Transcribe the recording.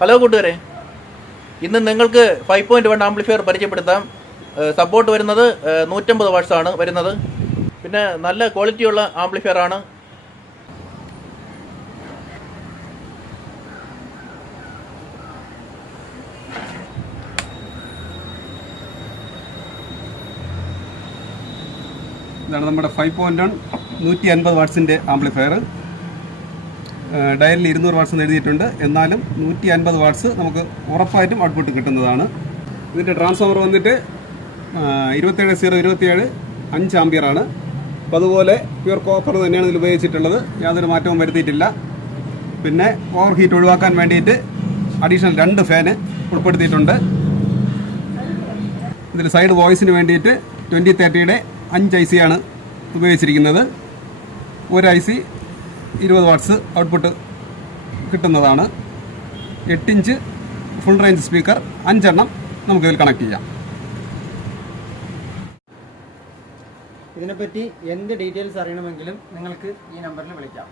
Hello കൂട്ടുകാരെ. ഇന്ന് നിങ്ങൾക്ക് ഫൈവ് പോയിന്റ് വൺ ആംപ്ലിഫയർ പരിചയപ്പെടുത്താം. സപ്പോർട്ട് വരുന്നത് നൂറ്റമ്പത് വാട്ട്സ് ആണ് വരുന്നത്. പിന്നെ നല്ല ക്വാളിറ്റിയുള്ള ആംപ്ലിഫയർ ആണ്. ഇതാണ് നമ്മുടെ ഫൈവ് പോയിന്റ് വൺ നൂറ്റി അൻപത് വാട്ട്സിന്റെ ആംപ്ലിഫയർ ഡയലിൽ ഇരുന്നൂറ് വാട്സ് എന്ന് എഴുതിയിട്ടുണ്ട്. എന്നാലും നൂറ്റി അൻപത് വാട്സ് നമുക്ക് ഉറപ്പായിട്ടും ഔട്ട്പുട്ട് കിട്ടുന്നതാണ്. ഇതിന്റെ ട്രാൻസ്ഫോമർ വന്നിട്ട് ഇരുപത്തേഴ് സീറോ ഇരുപത്തിയേഴ് അഞ്ച് ആംബിയറാണ് അപ്പോൾ അതുപോലെ പ്യൂർ കോപ്പർ തന്നെയാണ് ഇതിൽ ഉപയോഗിച്ചിട്ടുള്ളത്. യാതൊരു മാറ്റവും വരുത്തിയിട്ടില്ല. പിന്നെ ഓവർ ഹീറ്റ് ഒഴിവാക്കാൻ വേണ്ടിയിട്ട് അഡീഷണൽ രണ്ട് ഫാന് ഉൾപ്പെടുത്തിയിട്ടുണ്ട്. ഇതിൽ സൈഡ് വോയിസിന് വേണ്ടിയിട്ട് ട്വന്റി തേർട്ടിയുടെ അഞ്ച് ഐ സി ആണ് ഉപയോഗിച്ചിരിക്കുന്നത്. ഒരു ഐ സി ഇരുപത് വാട്ട്സ് ഔട്ട്പുട്ട് കിട്ടുന്നതാണ്. എട്ടിഞ്ച് ഫുൾ റേഞ്ച് സ്പീക്കർ അഞ്ചെണ്ണം നമുക്കിതിൽ കണക്ട് ചെയ്യാം. ഇതിനെപ്പറ്റി എന്ത് ഡീറ്റെയിൽസ് അറിയണമെങ്കിലും നിങ്ങൾക്ക് ഈ നമ്പറിൽ വിളിക്കാം.